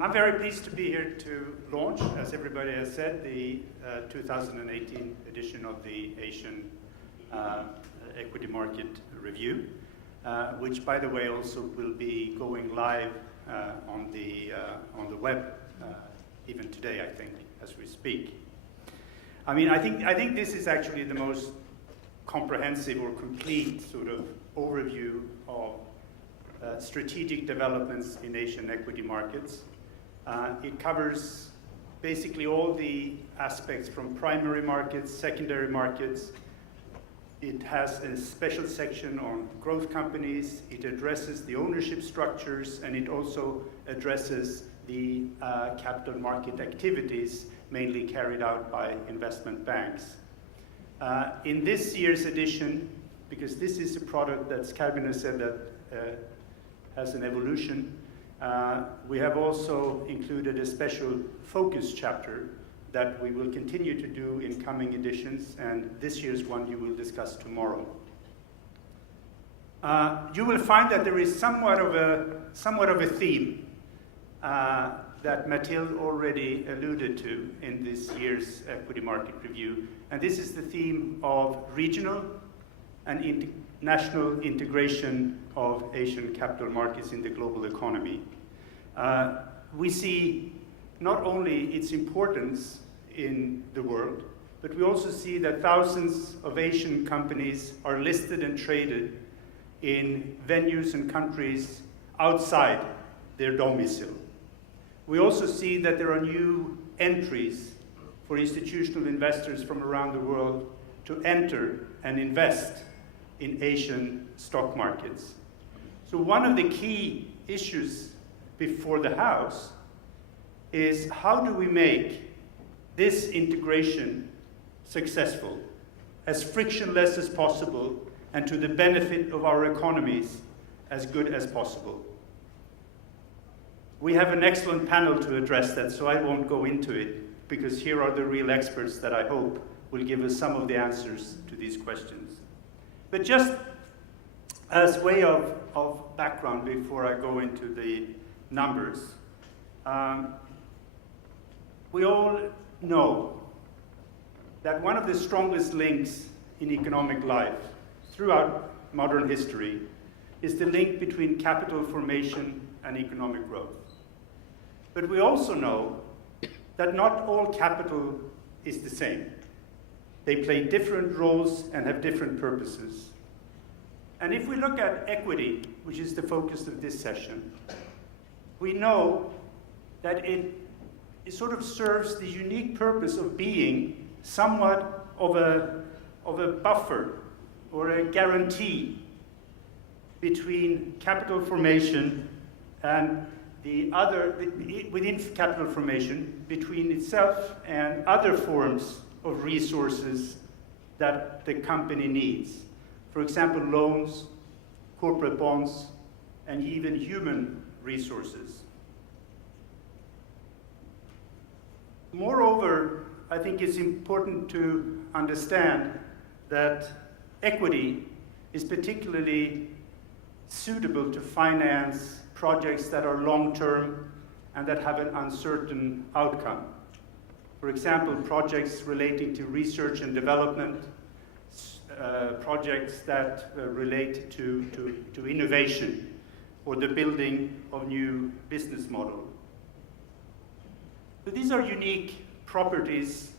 I'm very pleased to be here to launch, as everybody has said, the 2018 edition of the Asian Equity Market Review, which, by the way, also will be going live on the web even today, I think, as we speak. I mean, I think this is actually the most comprehensive or complete sort of overview of strategic developments in Asian equity markets. It covers basically all the aspects from primary markets, secondary markets. It has a special section on growth companies. It addresses the ownership structures, and it also addresses the capital market activities mainly carried out by investment banks. In this year's edition, because this is a product that Skarbin has said that has an evolution, we have also included a special focus chapter that we will continue to do in coming editions, and this year's one you will discuss tomorrow. You will find that there is somewhat of a theme that Mathilde already alluded to in this year's equity market review, and this is the theme of regional and international integration of Asian capital markets in the global economy. We see not only its importance in the world, but we also see that thousands of Asian companies are listed and traded in venues and countries outside their domicile. We also see that there are new entries for institutional investors from around the world to enter and invest in Asian stock markets. So one of the key issues before the House is how do we make this integration successful, as frictionless as possible, and to the benefit of our economies as good as possible. We have an excellent panel to address that, so I won't go into it, because here are the real experts that I hope will give us some of the answers to these questions. But just as way of background before I go into the numbers, we all know that one of the strongest links in economic life throughout modern history is the link between capital formation and economic growth. But we also know that not all capital is the same. They play different roles and have different purposes. And if we look at equity, which is the focus of this session, we know that it sort of serves the unique purpose of being somewhat of a buffer or a guarantee between capital formation and within capital formation, between itself and other forms of resources that the company needs. For example, loans, corporate bonds, and even human resources. Moreover, I think it's important to understand that equity is particularly suitable to finance projects that are long-term and that have an uncertain outcome. For example, projects relating to research and development, projects that relate to innovation or the building of new business models. So these are unique properties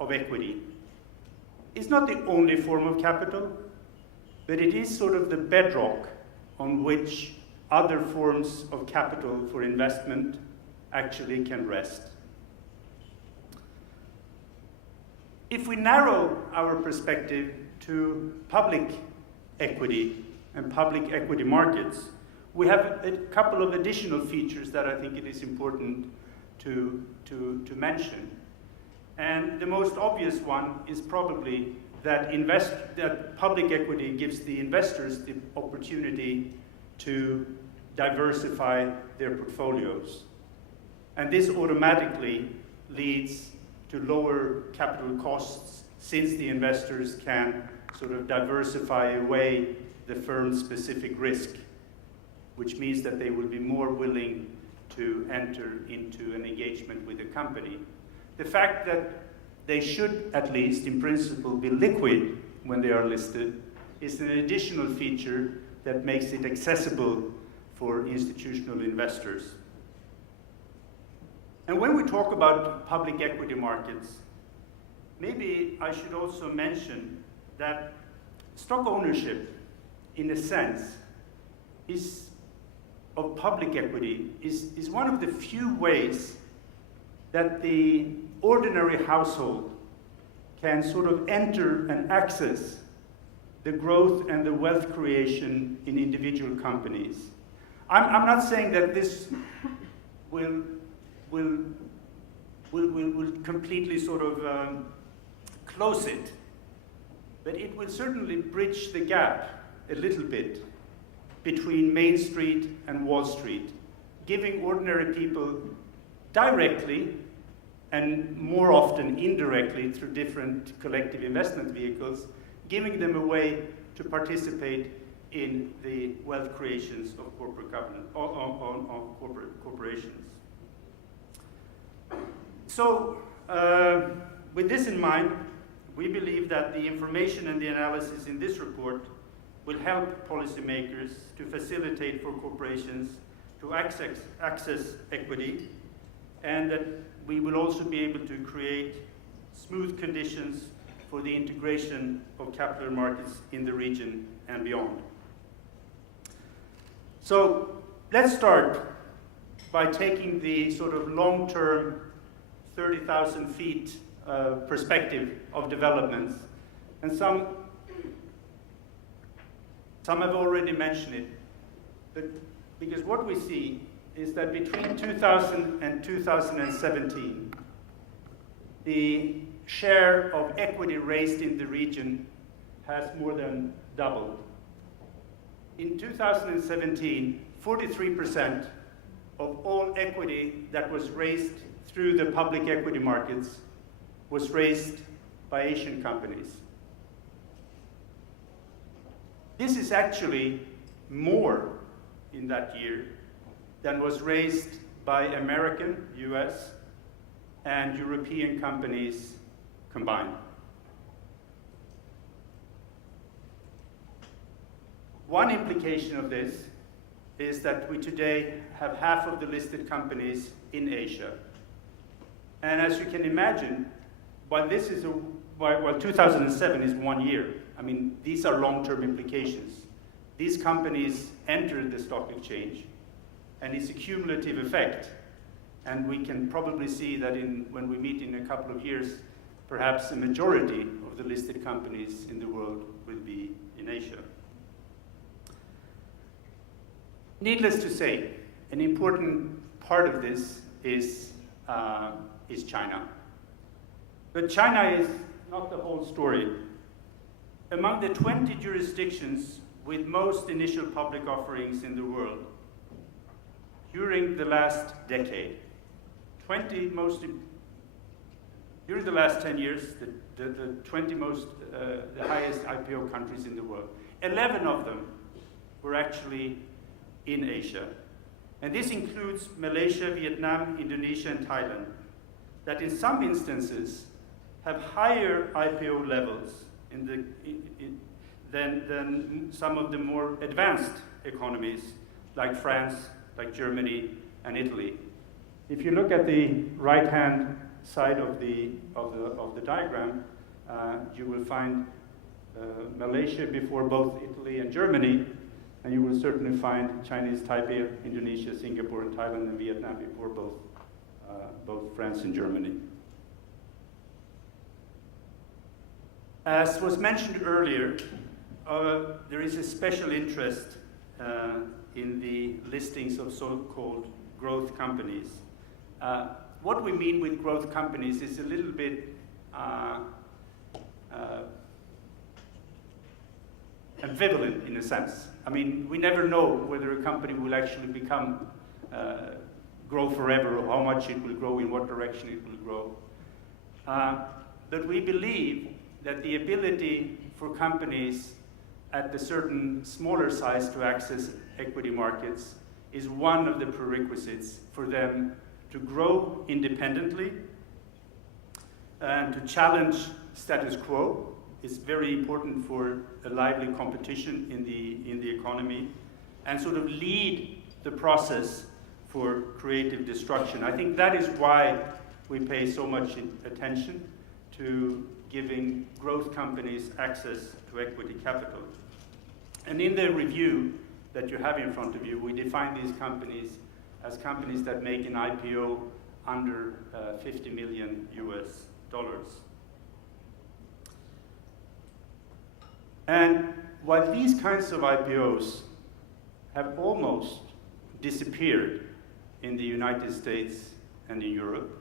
of equity. It's not the only form of capital, but it is sort of the bedrock on which other forms of capital for investment actually can rest. If we narrow our perspective to public equity and public equity markets, we have a couple of additional features that I think it is important to mention. And the most obvious one is probably that public equity gives the investors the opportunity to diversify their portfolios. And this automatically leads to lower capital costs, since the investors can sort of diversify away the firm's specific risk, which means that they will be more willing to enter into an engagement with a company. The fact that they should, at least in principle, be liquid when they are listed is an additional feature that makes it accessible for institutional investors. And when we talk about public equity markets, maybe I should also mention that stock ownership, in a sense, of public equity is one of the few ways that the ordinary household can sort of enter and access the growth and the wealth creation in individual companies. I'm not saying that this will completely sort of close it, but it will certainly bridge the gap a little bit between Main Street and Wall Street, giving ordinary people directly and more often indirectly through different collective investment vehicles, giving them a way to participate in the wealth creations of corporate governance, of corporations. So, with this in mind, we believe that the information and the analysis in this report will help policymakers to facilitate for corporations to access equity, and that we will also be able to create smooth conditions for the integration of capital markets in the region and beyond. So let's start by taking the sort of long-term 30,000 feet perspective of developments. And some have already mentioned it, but because what we see is that between 2000 and 2017, the share of equity raised in the region has more than doubled. In 2017, 43% of all equity that was raised through the public equity markets was raised by Asian companies. This is actually more in that year than was raised by American, US, and European companies combined. One implication of this is that we today have half of the listed companies in Asia. And as you can imagine, while 2007 is 1 year, I mean, these are long-term implications. These companies entered the stock exchange, and it's a cumulative effect. And we can probably see that when we meet in a couple of years, perhaps a majority of the listed companies in the world will be in Asia. Needless to say, an important part of this is China. But China is not the whole story. Among the 20 jurisdictions with most initial public offerings in the world, during the last decade, during the last 10 years, the 20 most, the highest IPO countries in the world, 11 of them were actually in Asia. And this includes Malaysia, Vietnam, Indonesia, and Thailand, that in some instances have higher IPO levels than some of the more advanced economies, like France, like Germany, and Italy. If you look at the right-hand side of the diagram, you will find Malaysia before both Italy and Germany, and you will certainly find Chinese Taipei, Indonesia, Singapore, and Thailand, and Vietnam before both France and Germany. As was mentioned earlier, there is a special interest in the listings of so-called growth companies. What we mean with growth companies is a little bit ambivalent in a sense. I mean, we never know whether a company will actually grow forever, or how much it will grow, in what direction it will grow. But we believe that the ability for companies at a certain smaller size to access equity markets is one of the prerequisites for them to grow independently and to challenge status quo. It's very important for a lively competition in the economy and sort of lead the process for creative destruction. I think that is why we pay so much attention to giving growth companies access to equity capital. And in the review that you have in front of you, we define these companies as companies that make an IPO under $50 million US. And while these kinds of IPOs have almost disappeared in the United States and in Europe,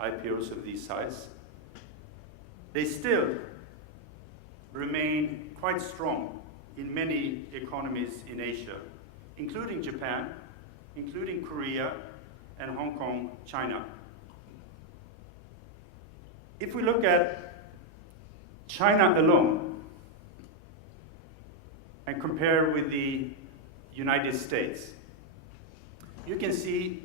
IPOs of these size, they still remain quite strong in many economies in Asia, including Japan, including Korea, and Hong Kong, China. If we look at China alone and compare with the United States, you can see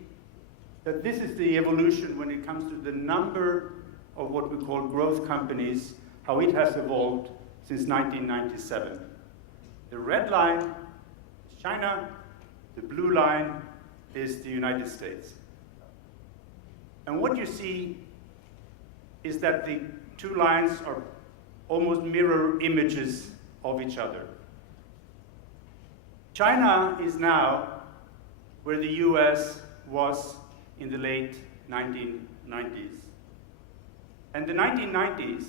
that this is the evolution when it comes to the number of what we call growth companies, how it has evolved since 1997. The red line is China, the blue line is the United States. And what you see is that the two lines are almost mirror images of each other. China is now where the US was in the late 1990s. And the 1990s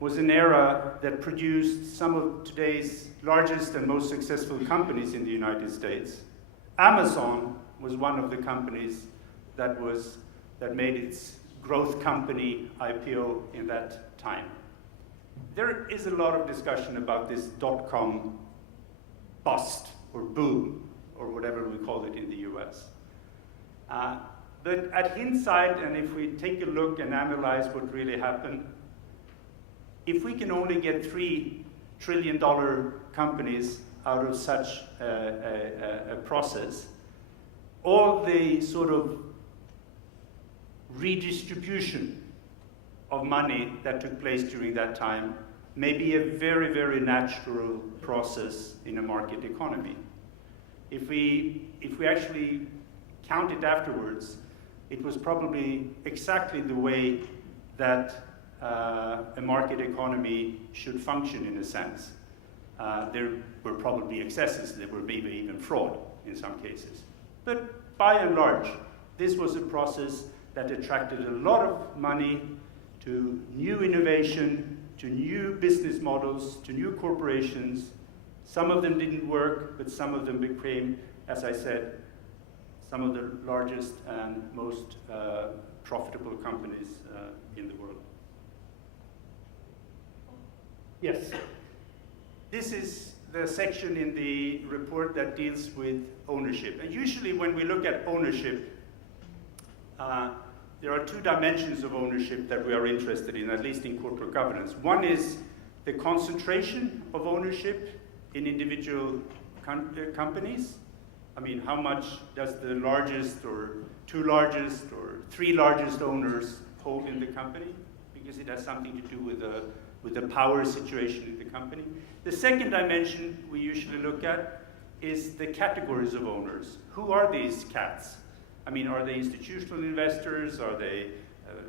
was an era that produced some of today's largest and most successful companies in the United States. Amazon was one of the companies that made its growth company IPO in that time. There is a lot of discussion about this dot-com bust or boom or whatever we call it in the US. But at hindsight, and if we take a look and analyze what really happened, if we can only get $3 trillion companies out of such a process, all the sort of redistribution of money that took place during that time may be a very, very natural process in a market economy. If we actually count it afterwards, it was probably exactly the way that a market economy should function in a sense. There were probably excesses, there were maybe even fraud in some cases. But by and large, this was a process that attracted a lot of money to new innovation, to new business models, to new corporations. Some of them didn't work, but some of them became, as I said, some of the largest and most profitable companies in the world. Yes, this is the section in the report that deals with ownership. And usually when we look at ownership, there are two dimensions of ownership that we are interested in, at least in corporate governance. One is the concentration of ownership in individual companies. I mean, how much does the largest or two largest or three largest owners hold in the company? Because it has something to do with the power situation in the company. The second dimension we usually look at is the categories of owners. Who are these cats? I mean, are they institutional investors? Are they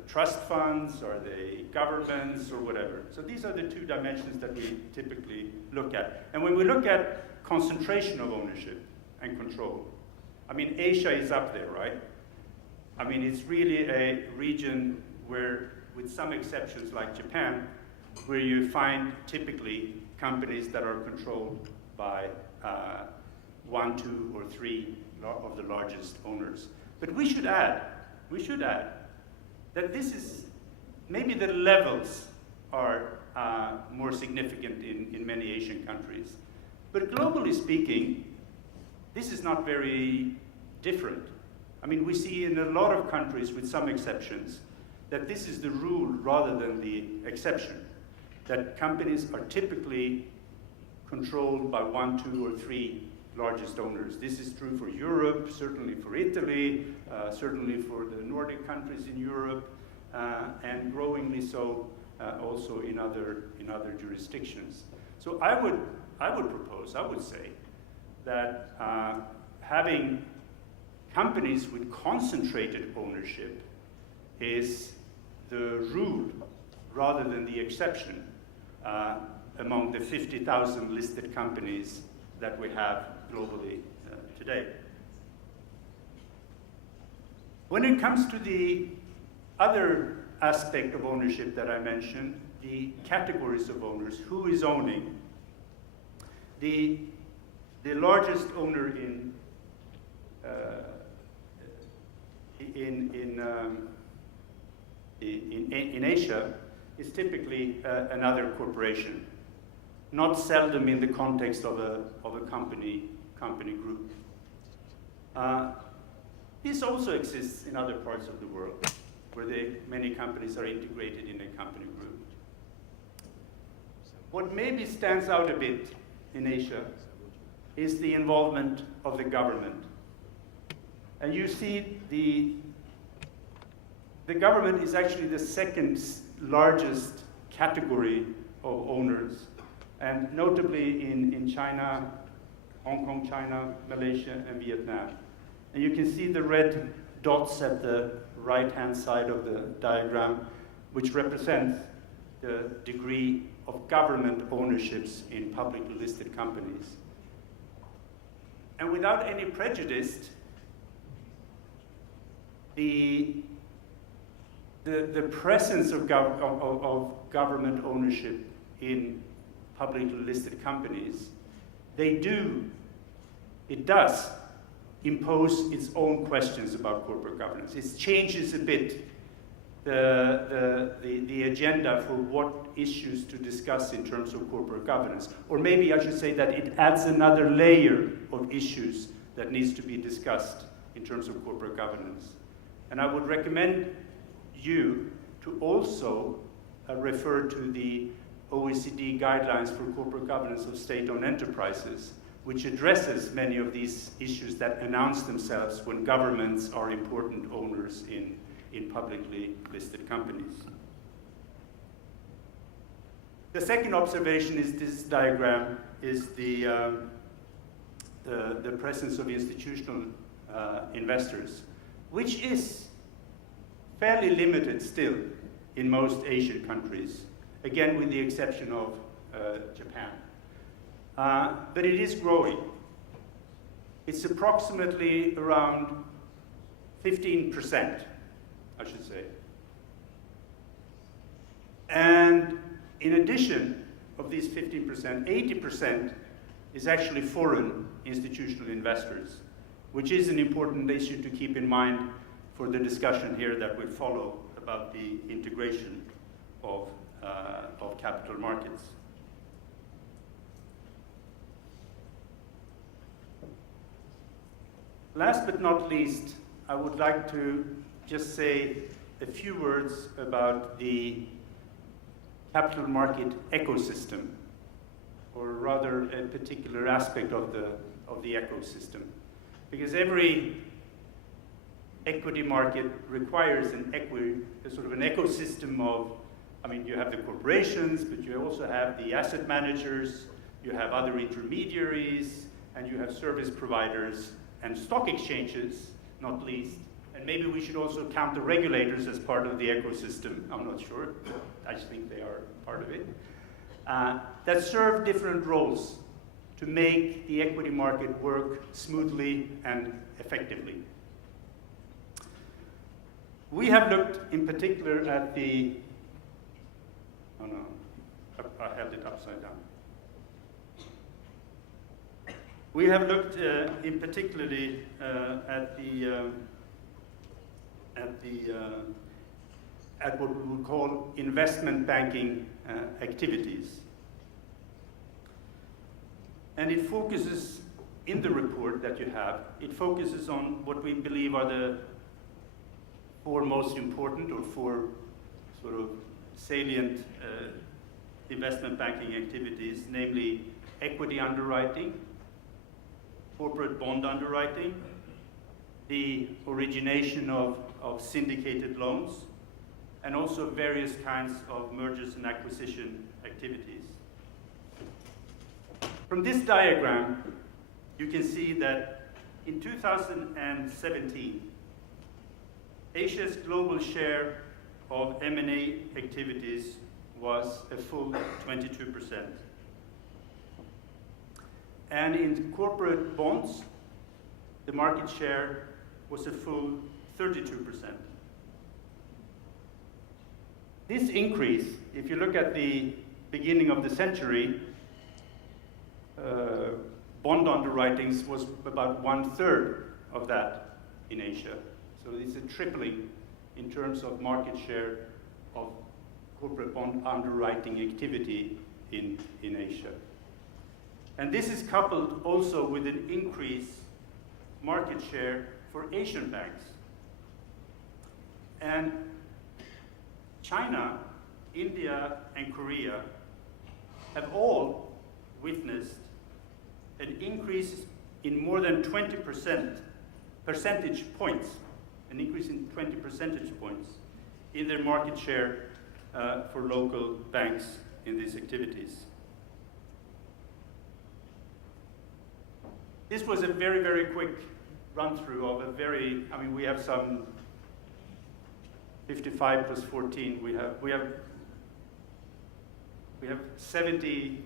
trust funds? Are they governments or whatever? So these are the two dimensions that we typically look at. And when we look at concentration of ownership and control, I mean, Asia is up there, right? I mean, it's really a region where, with some exceptions like Japan, where you find typically companies that are controlled by one, two, or three of the largest owners. But we should add that this is, maybe the levels are more significant in many Asian countries. But globally speaking, this is not very different. I mean, we see in a lot of countries, with some exceptions, that this is the rule rather than the exception. That companies are typically controlled by one, two, or three largest owners. This is true for Europe, certainly for Italy, certainly for the Nordic countries in Europe, and growingly so also in other jurisdictions. So I would say that having companies with concentrated ownership is the rule rather than the exception among the 50,000 listed companies that we have globally today. When it comes to the other aspect of ownership that I mentioned, the categories of owners, who is owning, the largest owner in Asia is typically another corporation, not seldom in the context of a company group. This also exists in other parts of the world, where many companies are integrated in a company group. What maybe stands out a bit in Asia is the involvement of the government. And you see the government is actually the second largest category of owners, and notably in China, Hong Kong, China, Malaysia, and Vietnam. And you can see the red dots at the right-hand side of the diagram, which represents the degree of government ownerships in publicly listed companies. And without any prejudice, the presence of government ownership in publicly listed companies, it does impose its own questions about corporate governance. It changes a bit the agenda for what issues to discuss in terms of corporate governance. Or maybe I should say that it adds another layer of issues that needs to be discussed in terms of corporate governance. And I would recommend you to also refer to the OECD guidelines for corporate governance of state-owned enterprises, which addresses many of these issues that announce themselves when governments are important owners in publicly listed companies. The second observation is this diagram is the presence of institutional investors, which is fairly limited still in most Asian countries, again with the exception of Japan. But it is growing. It's approximately around 15%, I should say. And in addition of these 15%, 80% is actually foreign institutional investors, which is an important issue to keep in mind for the discussion here that will follow about the integration of capital markets. Last but not least, I would like to just say a few words about the capital market ecosystem, or rather a particular aspect of the ecosystem. Because every equity market requires a sort of an ecosystem of, I mean, you have the corporations, but you also have the asset managers, you have other intermediaries, and you have service providers and stock exchanges, not least. And maybe we should also count the regulators as part of the ecosystem. I'm not sure. I just think they are part of it. That serve different roles to make the equity market work smoothly and effectively. We have looked in particular at the, oh no, I held it upside down. We have looked in particularly at what we would call investment banking activities. And it focuses, in the report that you have, it focuses on what we believe are the four most important or four sort of salient investment banking activities, namely equity underwriting, corporate bond underwriting, the origination of syndicated loans, and also various kinds of mergers and acquisition activities. From this diagram, you can see that in 2017, Asia's global share of M&A activities was a full 22%. And in corporate bonds, the market share was a full 32%. This increase, if you look at the beginning of the century, bond underwritings was about 1/3 of that in Asia. So it's a tripling in terms of market share of corporate bond underwriting activity in Asia. And this is coupled also with an increased market share for Asian banks. And China, India, and Korea have all witnessed an increase in more than 20% percentage points, an increase in 20 percentage points in their market share for local banks in these activities. This was a very, very quick run-through of we have some 55 plus 14. We have 70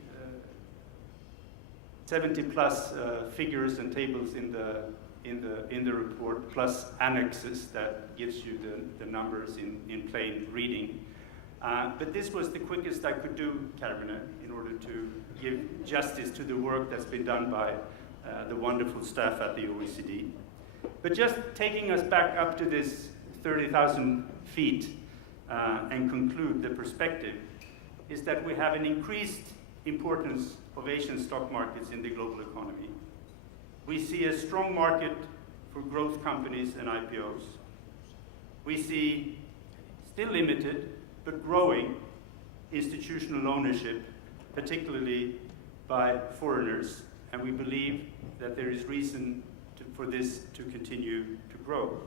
plus figures and tables in the report, plus annexes that gives you the numbers in plain reading. But this was the quickest I could do, Carolina, in order to give justice to the work that's been done by the wonderful staff at the OECD. But just taking us back up to this 30,000 feet and conclude the perspective is that we have an increased importance of Asian stock markets in the global economy. We see a strong market for growth companies and IPOs. We see still limited but growing institutional ownership, particularly by foreigners, and we believe that there is reason for this to continue to grow.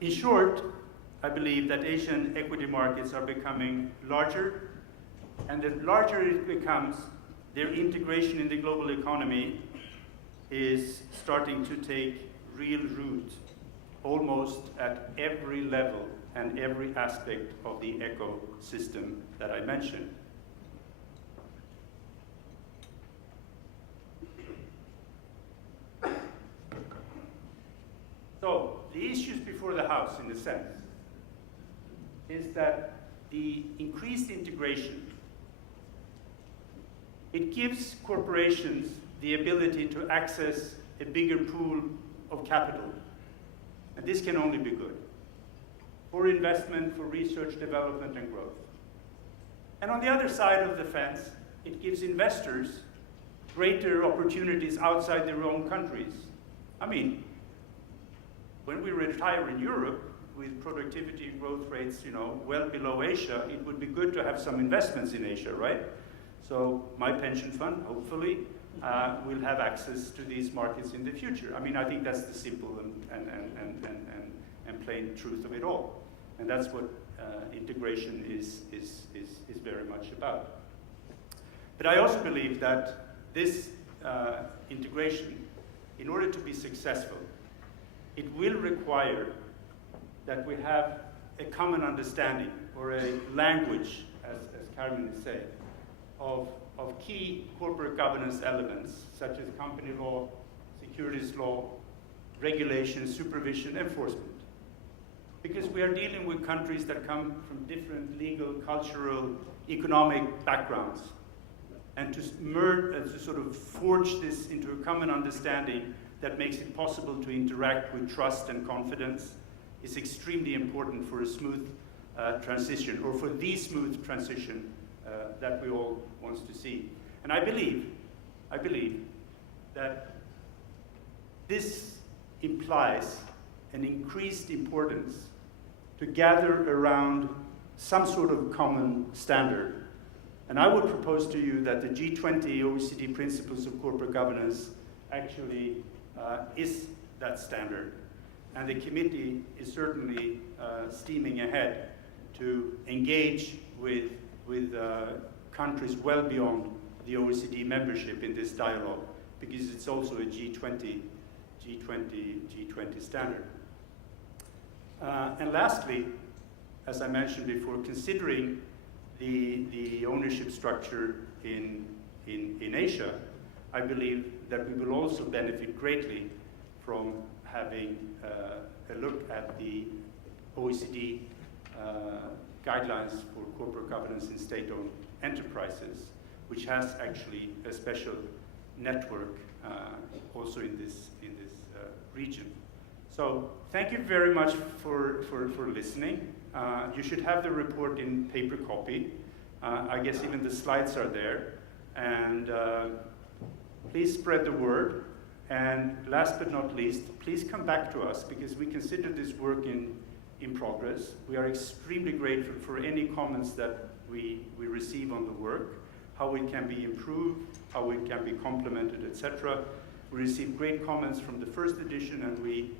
In short, I believe that Asian equity markets are becoming larger, and the larger it becomes, their integration in the global economy is starting to take real root almost at every level and every aspect of the ecosystem that I mentioned. So, the issues before the House, in a sense, is that the increased integration, it gives corporations the ability to access a bigger pool of capital. And this can only be good for investment, for research, development, and growth. And on the other side of the fence, it gives investors greater opportunities outside their own countries. I mean, when we retire in Europe with productivity growth rates, well below Asia, it would be good to have some investments in Asia, right? So my pension fund, hopefully, will have access to these markets in the future. I mean, I think that's the simple and plain truth of it all. And that's what integration is very much about. But I also believe that this integration, in order to be successful, it will require that we have a common understanding or a language, as Carmen is saying, of key corporate governance elements such as company law, securities law, regulation, supervision, enforcement. Because we are dealing with countries that come from different legal, cultural, economic backgrounds. And to merge and to sort of forge this into a common understanding that makes it possible to interact with trust and confidence is extremely important for a smooth transition, or for the smooth transition that we all want to see. And I believe that this implies an increased importance to gather around some sort of common standard. And I would propose to you that the G20 OECD Principles of Corporate Governance actually is that standard. And the committee is certainly steaming ahead to engage with countries well beyond the OECD membership in this dialogue, because it's also a G20 standard. And lastly, as I mentioned before, considering the ownership structure in Asia, I believe that we will also benefit greatly from having a look at the OECD guidelines for corporate governance in state-owned enterprises, which has actually a special network also in this region. So thank you very much for listening. You should have the report in paper copy. I guess even the slides are there. And please spread the word. And last but not least, please come back to us, because we consider this work in progress. We are extremely grateful for any comments that we receive on the work, how it can be improved, how it can be complemented, etc. We received great comments from the first edition, and we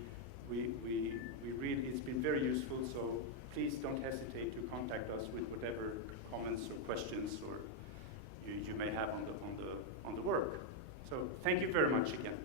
really, it's been very useful, so please don't hesitate to contact us with whatever comments or questions or you may have on the work. So thank you very much again.